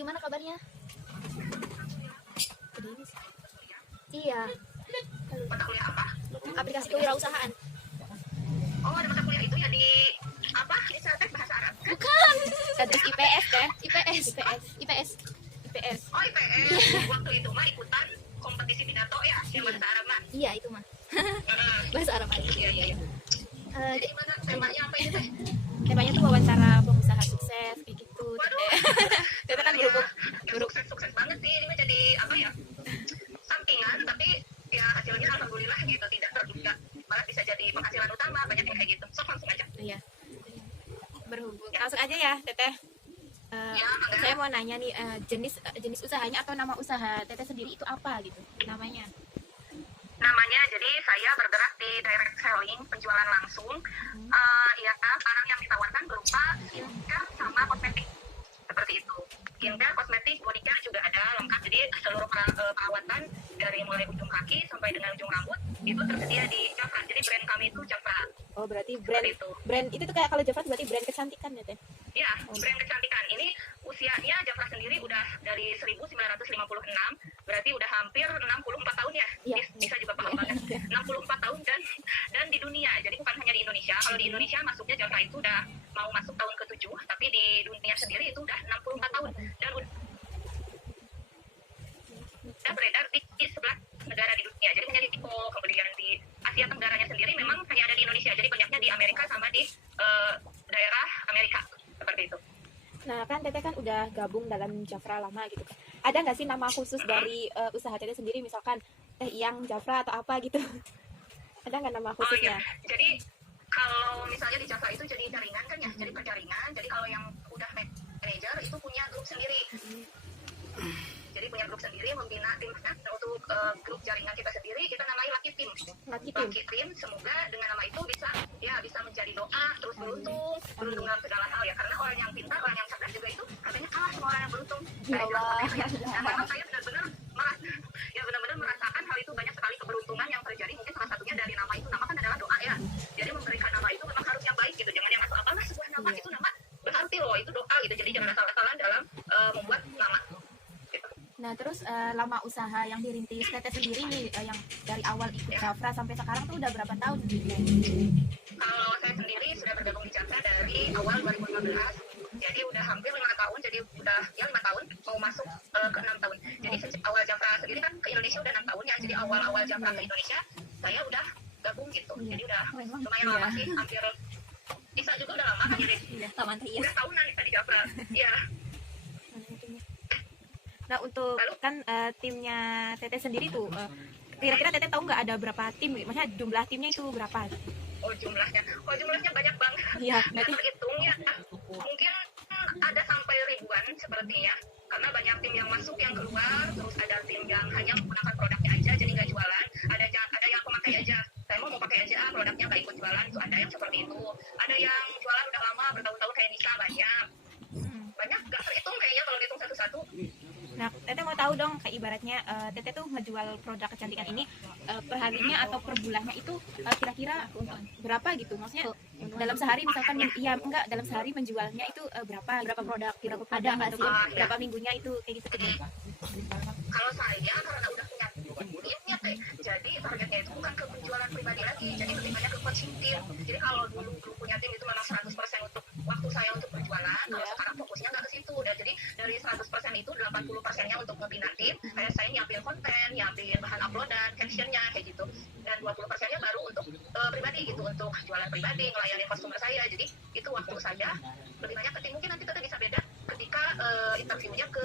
gimana kabarnya? Iya. Mata kuliah apa? Aplikasi kewirausahaan. Oh, ada mata kuliah itu ya di apa? Di Satek bahasa Arab. Bukan. Terus IPS kan? IPS. Oh, IPS. Waktu itu mah ikutan kompetisi pidato ya, yang bahasa Arab mah. Iya, itu mah. Bahasa Arab aja. Iya. Jadi mana temanya apa ini teh? Temanya tuh wawancara pengusaha sukses kayak gitu. Waduh. Kita kan berhubung Sukses banget sih. Ini mah jadi apa ya? Sampingan, tapi ya hasilnya alhamdulillah gitu, tidak terduga. Malah bisa jadi penghasilan utama, banyak yang kayak gitu. Sok langsung aja. iya. Berhubung. Langsung aja ya, Teteh. Ya, Saya mau nanya nih, jenis usahanya atau nama usaha Teteh sendiri itu apa gitu namanya? namanya, jadi saya bergerak di direct selling, penjualan langsung. Ya, barang yang ditawarkan berupa skincare sama kosmetik, seperti itu. Skincare, kosmetik, body care juga ada lengkap. Jadi seluruh perawatan dari mulai ujung kaki sampai dengan ujung rambut itu tersedia di Jafra. Jadi brand kami itu Jafra. Oh, berarti Seperti itu. brand itu tuh kayak kalau Jafra berarti brand kecantikan ya, Teh? Ya, brand kecantikan. Ini usianya Jafra sendiri udah dari 1956, berarti udah hampir 64 tahun ya. Iya. Bisa juga paham banget. 64 tahun dan di dunia. Jadi bukan hanya di Indonesia. Kalau di Indonesia masuknya Jafra itu udah mau masuk tahun ke-7, tapi di dunia sendiri itu udah 64 tahun dan udah beredar di 11 negara di dunia. Jadi hanya di Tiko, kemudian di Asia Tenggara sendiri memang hanya ada di Indonesia. Jadi banyaknya di Amerika sama di daerah Amerika. Seperti itu. Nah, kan Teteh kan udah gabung dalam Jafra lama gitu kan. Ada nggak sih nama khusus dari usaha Teteh sendiri, misalkan Teh Iyang Jafra atau apa gitu? Ada nggak nama Oh iya, khususnya? jadi kalau misalnya di Jafra itu jadi jaringan kan ya, jadi perjaringan. Jadi kalau yang udah manajer itu punya grup sendiri. Jadi punya grup sendiri, membina tim. Nah, untuk grup jaringan kita sendiri, kita namai Lucky Team. Lucky Team. Lucky Team, semoga dengan nama itu bisa menjadi doa, terus beruntung dalam segala hal ya. Karena orang yang pintar, orang yang cerdas juga itu katanya kalah sama orang yang beruntung. Ya Allah. Nah, memang saya benar-benar merasakan hal itu, banyak sekali keberuntungan yang terjadi. Mungkin salah satunya dari nama itu. Nama kan adalah doa ya. Jadi memberikan nama itu memang harus yang baik gitu. Jangan yang asal-asalan lah sebuah nama, itu nama berarti loh, itu doa gitu. Jadi jangan asal-asalan dalam membuat nama. Nah, terus lama usaha yang dirintis Teteh sendiri nih, yang dari awal ikut Jafra sampai sekarang tuh udah berapa tahun? Kalau saya sendiri sudah bergabung di Jafra dari awal 2015, jadi udah hampir 5 tahun, jadi udah ya 5 tahun, mau masuk ke 6 tahun. Jadi sejak awal Jafra sendiri kan ke Indonesia udah 6 tahun ya, jadi awal-awal Jafra ke Indonesia, saya udah gabung gitu. Jadi udah lumayan lama sih, hampir bisa juga udah lama kan, jadi udah tahunan kita di Jafra. Iya. Nah, untuk kan timnya Teteh sendiri tuh, kira-kira Teteh tahu nggak ada berapa tim? Maksudnya jumlah timnya itu berapa? Oh jumlahnya banyak banget. Iya, Nggak terhitung ya. Mungkin ada sampai ribuan sepertinya. Karena banyak tim yang masuk, yang keluar, terus ada tim yang hanya menggunakan produknya aja, jadi nggak jualan. Ada yang pemakai aja. Saya mau pakai aja, produknya nggak ikut jualan. Itu ada yang seperti itu. Ada yang jualan udah lama, bertahun-tahun kayak Nisa, banyak. Banyak, nggak terhitung kayaknya kalau dihitung satu-satu. Nah, Teteh mau tahu dong, kayak ibaratnya Teteh tuh ngejual produk kecantikan ini per harinya atau per bulannya itu kira-kira berapa gitu? Maksudnya dalam sehari misalkan dalam sehari menjualnya itu berapa produk? Ada nggak sih berapa minggunya itu kayak gitu? Kalau saya karena udah punya timnya teh, jadi targetnya itu bukan ke penjualan pribadi lagi, jadi lebih banyak ke coaching tim. Jadi kalau dulu punya tim itu memang 100% untuk waktu saya untuk berjualan, kalau sekarang fokusnya nggak ke situ. Dan jadi dari 100% itu 80%-nya untuk membina tim, kayak saya nyiapin konten, nyiapin bahan uploadan, captionnya kayak gitu. Dan 20%-nya baru untuk pribadi gitu, untuk jualan pribadi, ngelayanin customer saya. Jadi itu waktu saja lebih banyak ke tim. Mungkin nanti kita bisa beda ketika interviewnya ke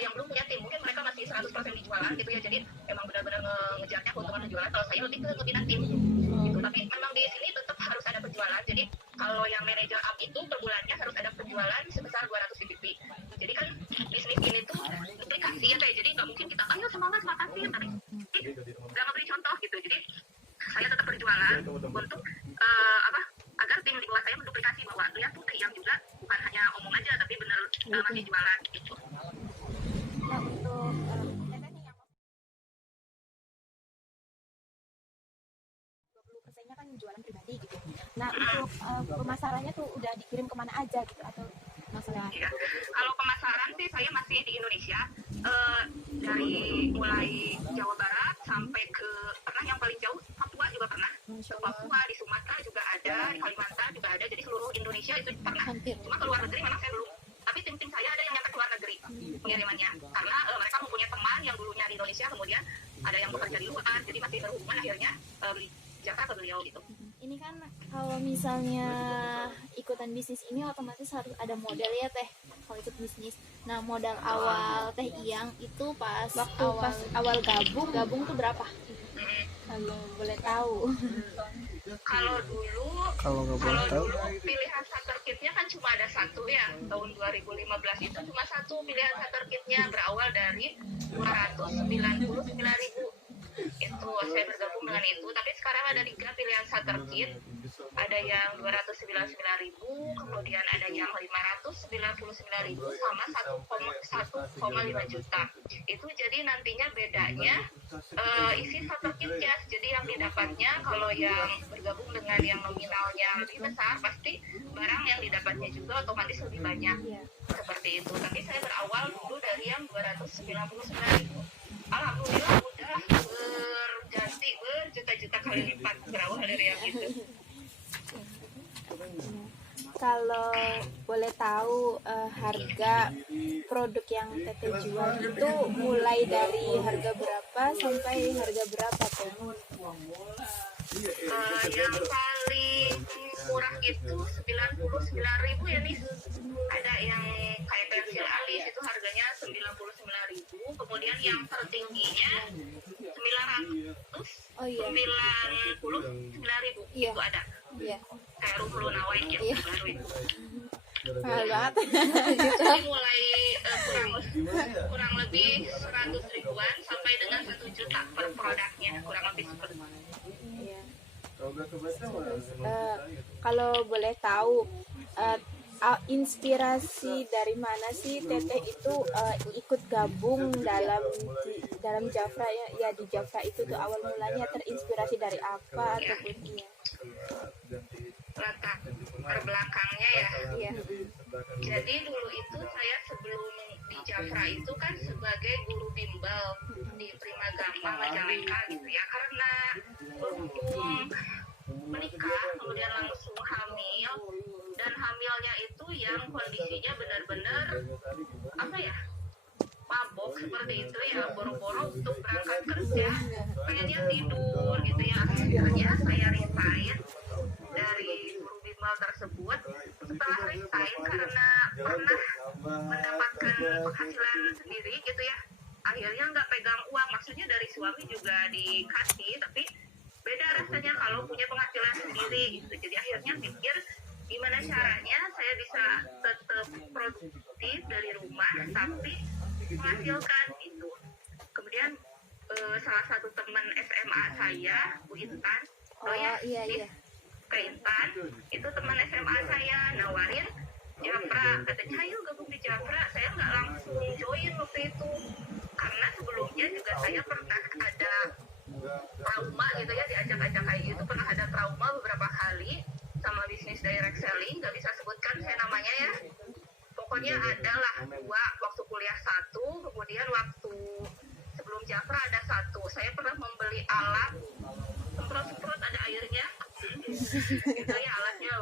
yang belum punya tim, mungkin mereka masih 100% di jualan gitu ya, jadi emang benar-benar ngejarnya keuntungan penjualan. Kalau saya lebih ke ngebina tim gitu, tapi memang di sini tetap harus ada penjualan. Jadi kalau yang manajer up itu per bulannya harus ada penjualan sebesar 200 BPP. Jadi kan bisnis ini tuh duplikasi ya kayak, jadi nggak mungkin kita ayo semangat makasih tapi nggak ngeberi contoh gitu. Jadi saya tetap berjualan untuk agar tim di bawah saya menduplikasi bahwa lihat tuh Teh Iyang juga bukan hanya omong aja tapi bener masih jualan gitu. Nah, untuk Teteh nih yang 20%-nya kan jualan pribadi gitu. Nah, untuk pemasarannya tuh udah dikirim kemana aja gitu atau masalah. Ya. Kalau pemasaran sih saya masih di Indonesia, dari mulai Jawa Barat sampai ke pernah yang paling jauh Papua juga pernah, Masya ke Allah. Papua, di Sumatera juga ada, di Kalimantan juga ada, jadi seluruh Indonesia itu pernah. Hampir. Cuma ke luar negeri memang saya belum. Tapi tim-tim saya ada yang nyampe ke luar negeri pengirimannya, karena mereka mempunyai teman yang dulunya di Indonesia, kemudian ada yang bekerja di luar, jadi masih berhubungan akhirnya beli jasa ke beliau gitu. Ini kan kalau misalnya ikutan bisnis ini otomatis harus ada modal ya teh kalau ikut bisnis. Nah modal awal teh Iyang itu pas Waktu pas awal gabung tuh berapa? kalau boleh tahu. Kalau dulu pilihan starter kitnya kan cuma ada satu ya, tahun 2015 itu cuma satu pilihan starter kitnya, berawal dari 299.000. Itu saya bergabung dengan itu, tapi sekarang ada 3 pilihan starter kit, ada yang 299.000, kemudian ada yang 599.000 sama 1,5 juta. Itu jadi nantinya bedanya isi starter kitnya. Jadi yang didapatnya kalau yang bergabung dengan yang nominalnya lebih besar, pasti barang yang didapatnya juga otomatis lebih banyak. Seperti itu. Tapi saya berawal dulu dari yang 299.000. Alhamdulillah udah berganti berjuta-juta kali lipat berawal dari yang itu. Kalau boleh tahu harga produk yang Teteh jual itu mulai dari harga berapa sampai harga berapa teh? Yang paling murah itu 99.000 ya nih. Ada yang kayak pensil alis itu harganya 99.000. Kemudian yang tertingginya 999.000. Oh iya. 99.000 Iya. itu ada. Iya. Kayak Rumpul Nawain ya, Iya. baru itu. Mahal banget. Jadi mulai kurang lebih 100 ribuan sampai dengan 1 juta per produknya, kurang lebih seperti itu. Iya. Kalau boleh tahu inspirasi dari mana sih Teteh itu ikut gabung dalam Jafra ya di Jafra itu tuh awal mulanya terinspirasi dari apa ataupun iya. Latar terbelakangnya ya. Iya. Jadi dulu itu saya sebelum di Jafra itu kan sebagai guru bimbel di Primagama Majalengka gitu ya, karena berhubung menikah kemudian langsung hamil, dan hamilnya itu yang kondisinya benar-benar apa ya, mabok seperti itu ya, boro-boro untuk berangkat kerja, pengennya tidur gitu ya. Akhirnya saya resign dari guru bimbel tersebut. Setelah resign karena pernah mendapatkan penghasilan sendiri gitu ya, akhirnya nggak pegang uang, maksudnya dari suami juga dikasih, tapi beda rasanya kalau punya penghasilan sendiri gitu. Jadi akhirnya pikir gimana caranya saya bisa tetap produktif dari rumah tapi menghasilkan itu. Kemudian salah satu teman SMA saya, Bu Intan, Iya. ke Intan, itu teman SMA saya nawarin Jafra, katanya ayo gabung di Jafra. Saya nggak langsung join waktu itu, karena sebelumnya juga saya pernah ada trauma gitu ya, diajak-ajak kayak gitu, pernah ada trauma beberapa kali sama bisnis direct selling, nggak bisa sebutkan saya namanya ya. Pokoknya adalah 2, waktu kuliah 1, kemudian waktu sebelum Jafra ada 1. Saya pernah membeli alat semprot-semprot ada airnya itu ya, alatnya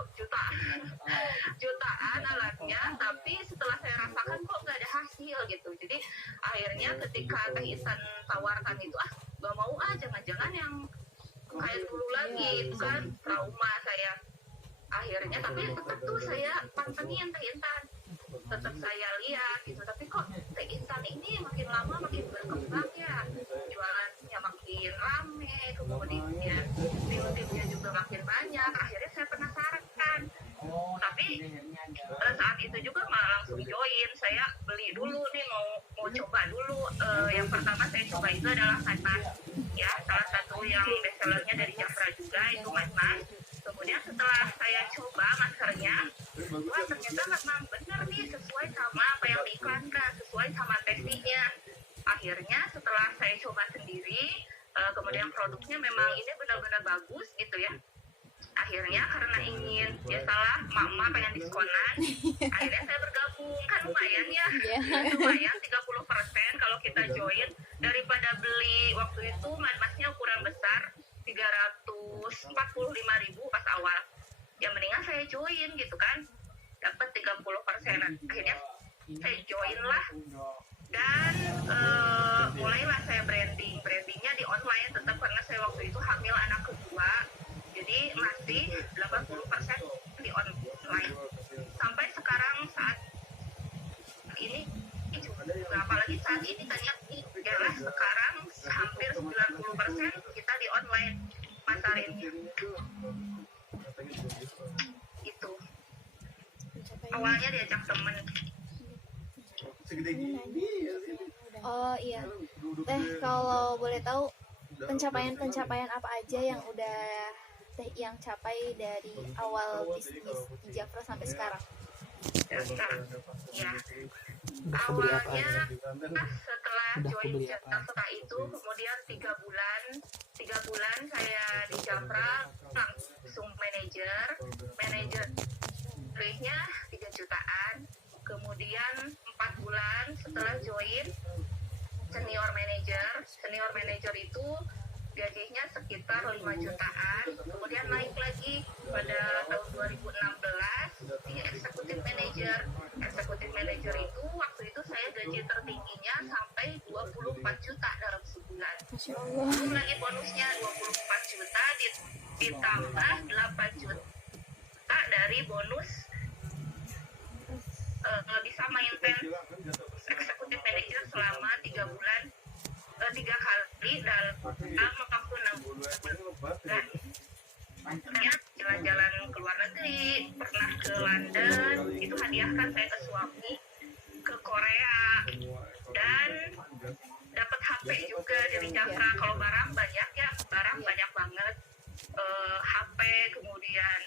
jutaan alatnya, tapi setelah saya rasakan kok nggak ada hasil gitu. Jadi akhirnya ketika Teh Intan tawarkan itu, gak mau jangan-jangan yang kayak dulu lagi, itu kan trauma saya. Akhirnya tapi tetap tuh saya pantengin Teh Intan, tetap saya lihat gitu, tapi kok Teh Intan ini makin lama makin berkembang ya, jualannya makin rame, kemudian tim-timnya juga makin banyak. Akhirnya saya penasaran kan, tapi saat itu juga nggak langsung join, saya beli dulu nih, mau coba dulu. Yang pertama saya coba itu adalah Mas ya, salah satu yang bestsellernya dari Jafra juga itu Mas. Kemudian setelah saya coba maskernya, wah ternyata memang benar nih, sesuai sama apa yang diiklankan, sesuai sama testingnya. Akhirnya setelah saya coba sendiri, kemudian produknya memang ini benar-benar bagus gitu ya. Akhirnya karena ingin, biasalah mama pengen diskonan, akhirnya saya bergabung. Kan lumayan ya, lumayan 30% kalau kita join, daripada beli waktu itu masnya ukuran besar 345.000 pas awal. Ya mendingan saya join gitu kan, dapat 30%. Akhirnya saya join lah, dan mulailah saya brandingnya di online tetap, karena saya waktu itu hamil anak kedua, jadi masih 80% di online sampai sekarang saat ini juga, apalagi saat ini kan ya sekarang hampir 90% kita di online masarinnya. Itu awalnya diajak temen. Oh iya. Teh kalau boleh tahu pencapaian apa aja yang udah Teh yang capai dari awal bisnis di Jafra sampai sekarang? Ya, awalnya setelah join Jafra itu, kemudian 3 bulan saya di Jafra langsung manajernya 3 jutaan. Kemudian 4 bulan setelah join senior manager itu gajinya sekitar 5 jutaan. Kemudian naik lagi pada tahun 2016 di eksekutif manager itu waktu itu saya gaji tertingginya sampai 24 juta dalam sebulan. Masya Allah. Belum lagi bonusnya 24 juta ditambah 8 juta dari bonus bisa maintain eksekutif manager selama 3 bulan, 3 kali dalam waktu 6 bulan. Ya, jalan-jalan ke luar negeri, pernah ke London, itu hadiahkan saya ke suami, ke Korea, dan dapat HP juga dari Jafra. Kalau barang banyak ya, banyak banget, HP, kemudian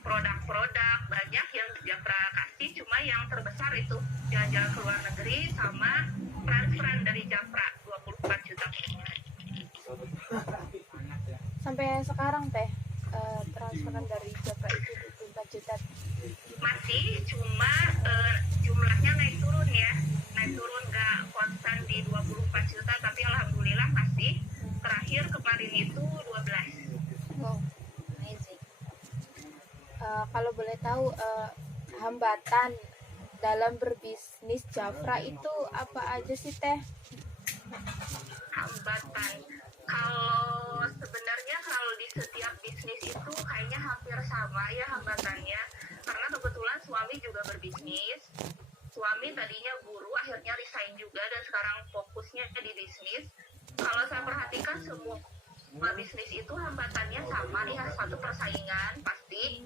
produk-produk banyak yang Jafra kasih, cuma yang terbesar itu jalan-jalan ke luar negeri sama transferan dari Jafra 24 juta. Sampai sekarang Teh transferan dari Jafra itu 24 juta. Masih, cuma jumlahnya naik turun nggak konstan di 24 juta, tapi alhamdulillah masih. Terakhir kemarin itu 12. Wow, amazing. Kalau boleh tahu hambatan dalam berbisnis Jafra itu apa aja sih Teh? Hambatan, kalau sebenarnya kalau di setiap bisnis itu kayaknya hampir sama ya hambatannya, karena kebetulan suami juga berbisnis. Suami tadinya guru, akhirnya resign juga, dan sekarang fokusnya di bisnis. Kalau saya perhatikan semua bisnis itu hambatannya sama nih, satu persaingan pasti,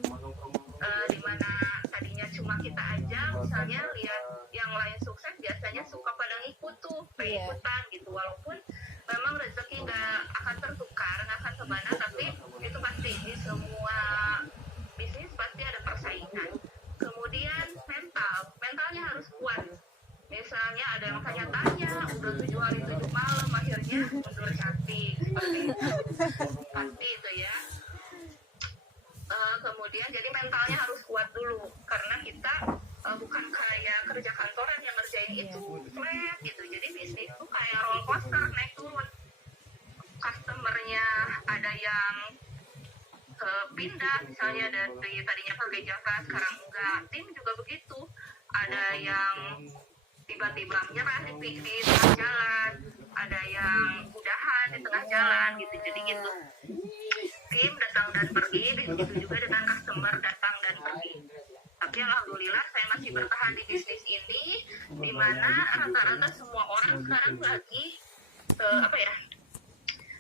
dimana tadinya cuma kita aja, misalnya lihat yang lain sukses, biasanya suka pada ngikut tuh, ikutan gitu, walaupun memang rezeki nggak akan tertukar, nggak akan kemana, tapi itu pasti di semua bisnis pasti ada persaingan. Kemudian mentalnya harus kuat. Misalnya ada yang tanya-tanya, udah 7 hari 7 malam, akhirnya mundur cantik, seperti itu. Pasti itu ya. Kemudian jadi mentalnya harus kuat dulu, karena kita bukan kayak kerja kantoran yang ngerjain itu flat gitu. Jadi bisnis itu kayak roller coaster, naik turun. Customernya ada yang pindah, misalnya dari tadinya pakai Jafra sekarang enggak. Tim juga begitu, ada yang tiba-tiba menyerah di tengah jalan, ada yang udahan di tengah jalan gitu. Jadi gitu, tim datang dan pergi, begitu juga dengan customer datang dan pergi. Tapi alhamdulillah saya masih bertahan di bisnis ini, di mana rata-rata semua orang sekarang lagi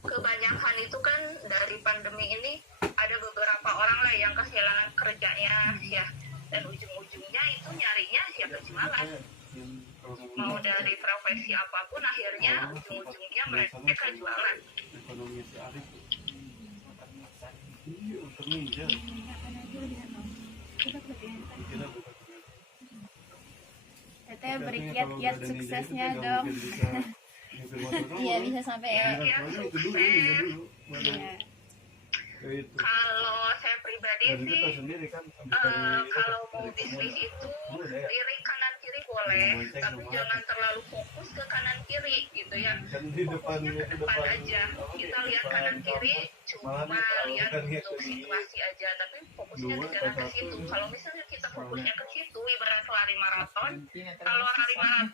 kebanyakan itu kan dari pandemi ini ada beberapa orang lah yang kehilangan kerjanya ya, dan ujung-ujungnya itu nyarinya ya kejualan. Mau dari profesi apapun, akhirnya ujung-ujungnya mereka jualan. Teteh beri kiat-kiat suksesnya dong. Iya, bisa sampai Kiat sukses. Iya. Kalau saya pribadi pribadi Dari sih kita sendiri kan kalau mau bisnis itu lirik kanan kiri boleh, tapi jangan terlalu fokus ke kanan kiri gitu ya. kan di Fokusnya depannya ke depan aja. Kita lihat kanan kiri cuma lihat untuk situasi aja, tapi fokusnya ke jalan ke situ. Kalau misalnya kita fokusnya ke situ, ibarat pelari maraton, kalau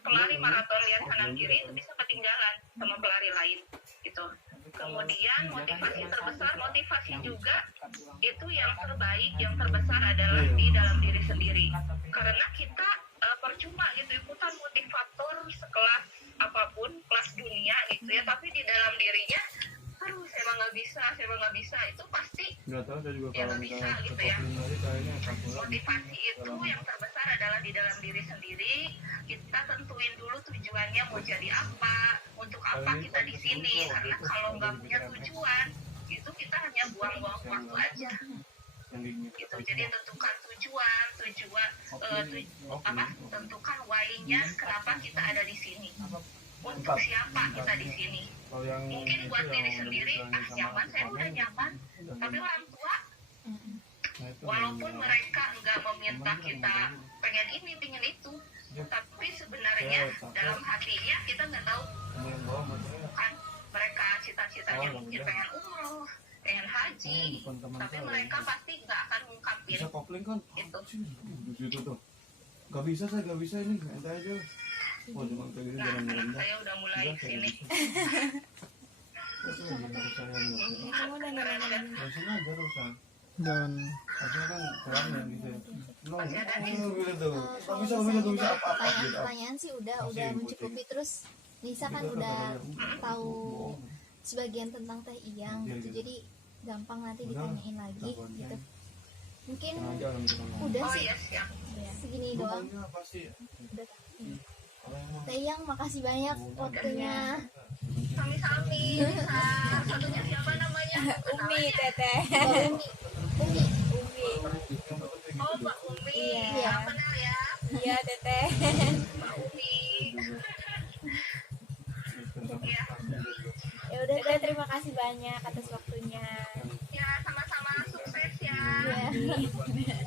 pelari maraton lihat kanan kiri itu bisa ketinggalan sama pelari lain gitu. Kemudian motivasi terbesar, motivasi juga itu yang terbaik, yang terbesar adalah di dalam diri sendiri. Karena kita percuma gitu ikutan motivator sekelas apapun, kelas dunia gitu ya, tapi di dalam dirinya, aduh saya mah nggak bisa, itu pasti nggak tahu saya juga ya kalau nggak bisa misalnya gitu ya. kekoplin lagi kayaknya satu lagi. Motivasi itu yang terbesar adalah di dalam diri sendiri. Kita tentuin dulu tujuannya mau jadi apa, untuk apa kita di sini. Karena kalau nggak punya tujuan, itu kita hanya buang-buang waktu aja. Gitu. Jadi tentukan tujuan, tentukan why-nya kenapa kita ada di sini. Untuk siapa kita di sini. Kalau yang Mungkin itu buat yang diri sendiri, dibilangin sama nyaman, saya udah temannya, nyaman. Tapi orang tua, nah itu walaupun yang- mereka nggak meminta kita pengen ini, pengen itu, tapi sebenarnya dalam hatinya kita nggak tahu yang bawa maksudnya kan mereka cita-citanya mungkin pengen umroh, pengen haji, bukan teman tapi saya. mereka pasti nggak akan ngungkapin Bisa kopling kan itu. di situ tuh nggak bisa, saya nggak bisa ini ente aja. Oh cuma kayak gini Nah, jalan anak rendah. saya udah mulai sini. Kamu udah nanya-nanya. Langsung aja rusak. Dan Harusnya kan terangnya gitu. Belum, Masih ada nih. gitu tuh. Oh, Nggak kalau bisa misalnya bisa apa apa pertanyaan, gitu. pertanyaan sih udah mencukupi. Terus Nisa kan Kita udah katanya, tahu bohong. sebagian tentang Teh Iyang Iya, gitu, iya. jadi gampang nanti Udah, ditanyain lagi telepon gitu. saya. Mungkin Sengaja kan kita ngomong. udah Oh sih iya siap. segini doang. Pokoknya pasti. Udah. Kalau emang Teh Iyang makasih banyak waktunya. Sami-sami. Nah, satunya siapa namanya? Umi teteh. Mbak Umi. Oh, Mbak Umi. Iya. Yang benar ya. Iya teteh. Mbak Umi. Ya, Ya udah Teteh terima kasih banyak atas waktunya. ya sama-sama sukses ya. ya.